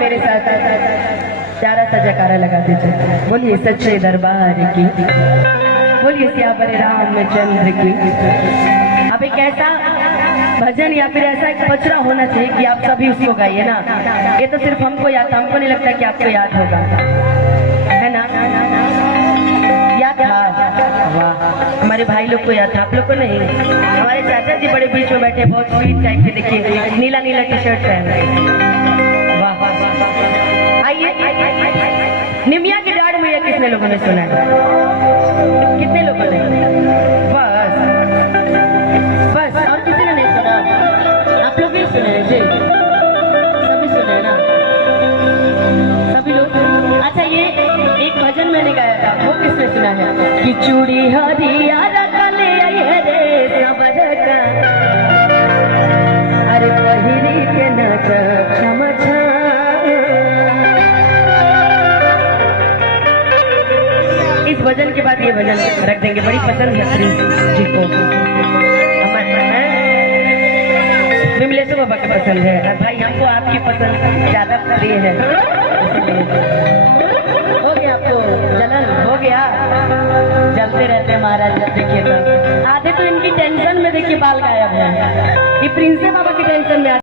मेरे साथ प्यारा सा जयकारा लगा दीजिए। बोलिए सच्चे दरबार की, बोलिए सियावर रामचंद्र की। अब एक ऐसा भजन या फिर ऐसा एक पचरा होना चाहिए कि आप सभी उसको गाइए ना। ये तो सिर्फ हमको याद, हमको नहीं लगता कि आपको याद होगा, है ना? याद था? वाह, हमारे भाई लोग को याद था, आप लोग को नहीं। हमारे चाचा जी बड़े बीच में बैठे, बहुत स्वीट टाइप के, देखिए नीला नीला टी शर्ट पहन। आइए, निमिया की डाढ़ में यह कितने लोगों ने सुना है? कितने लोगों ने? बस बस, और किसी ने नहीं सुना? आप लोग भी सुने हैं जी? सभी सुने हैं ना? सभी लोग? अच्छा, ये एक भजन मैंने गाया था, वो किसने सुना है? कि चूड़ी हरिया रखले रे सबर का, अरे पहिरी के नाच छम छम। इस भजन के बाद ये भजन रख देंगे, बड़ी पसंद है प्रिंस जी को, विमलेश्वर बाबा का पसंद है। और भाई हमको आपकी पसंद ज्यादा प्रिय है। हो गया आपको जलन? हो गया? जलते रहते हैं महाराज, जब देखिए तो आधे तो इनकी टेंशन में देखिए बाल गायब है। ये प्रिंस बाबा की टेंशन में